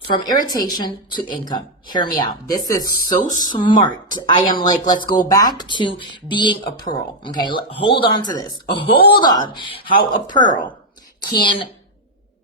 From irritation to income. Hear me out. This is so smart. I am like, let's go back to being a pearl. Okay, hold on to this. Hold on. How a pearl can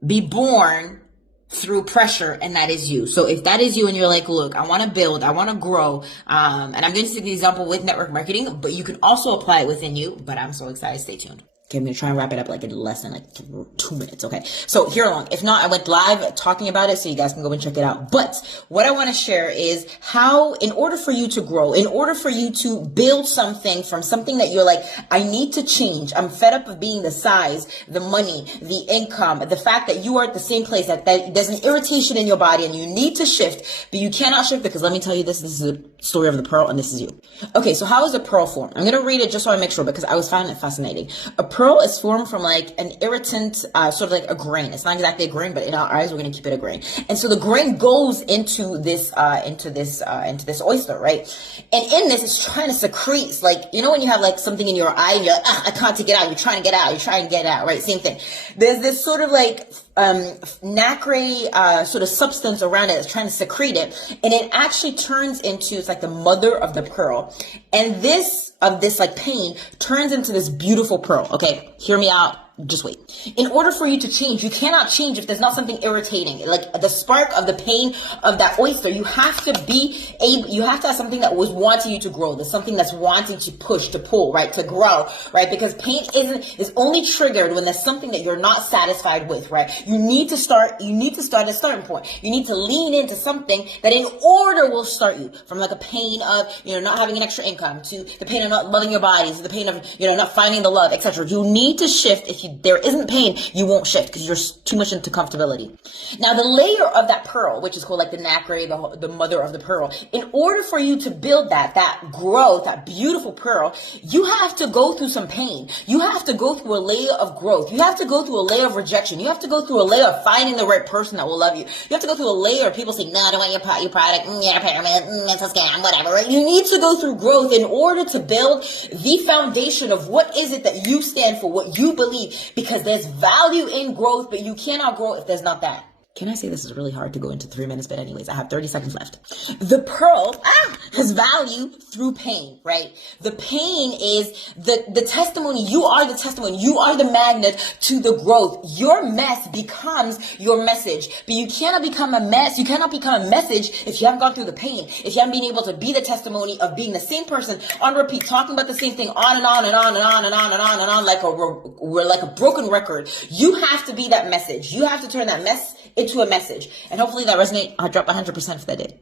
be born through pressure, and that is you. So if that is you and you're like, look, I want to build, I want to grow, and I'm going to take the example with network marketing, but you can also apply it within you. But I'm so excited. Stay tuned. Okay, I'm going to try and wrap it up like in less than like 2 minutes, okay? So here along. If not, I went live talking about it, so you guys can go and check it out. But what I want to share is how, in order for you to grow, in order for you to build something from something that you're like, I need to change. I'm fed up of being the size, the money, the income, the fact that you are at the same place, that there's an irritation in your body and you need to shift, but you cannot shift because let me tell you this is the story of the pearl and this is you. Okay, so how is a pearl formed? I'm going to read it just so I make sure because I was finding it fascinating. A pearl is formed from like an irritant, sort of like a grain. It's not exactly a grain, but in our eyes, we're going to keep it a grain. And so the grain goes into this oyster, right? And in this, it's trying to secrete, like, you know, when you have like something in your eye and you're like, I can't take it out. You're trying to get out. You're trying to get out, right? Same thing. There's this sort of like, nacre, sort of substance around it that's trying to secrete it. And it actually turns into, it's like the mother of the pearl. And this like pain turns into this beautiful pearl. Okay, hear me out. Just wait. In order for you to change, you cannot change if there's not something irritating. Like the spark of the pain of that oyster, you have to have something that was wanting you to grow. There's something that's wanting to push, to pull, right? To grow, right? Because pain is only triggered when there's something that you're not satisfied with, right? You need to start at a starting point. You need to lean into something that in order will start you from like a pain of, not having an extra income to the pain of not loving your body, to the pain of, not finding the love, etc. You need to shift. If there isn't pain, you won't shift because you're too much into comfortability. Now, the layer of that pearl, which is called like the nacre, the mother of the pearl, in order for you to build that growth, that beautiful pearl, you have to go through some pain. You have to go through a layer of growth. You have to go through a layer of rejection. You have to go through a layer of finding the right person that will love you. You have to go through a layer of people saying, no, I don't want your product, you're a pyramid, it's a scam, whatever. Right? You need to go through growth in order to build the foundation of what is it that you stand for, what you believe. Because there's value in growth, but you cannot grow if there's not that. Can I say this is really hard to go into 3 minutes, but anyways, I have 30 seconds left. The pearl has value through pain, right? The pain is the testimony. You are the testimony. You are the magnet to the growth. Your mess becomes your message, but you cannot become a mess. You cannot become a message if you haven't gone through the pain, if you haven't been able to be the testimony of being the same person on repeat, talking about the same thing on and on and on and on and on and on and on, like a broken record. You have to be that message. You have to turn that mess into a message. And hopefully that resonates. I'll drop 100% if that did.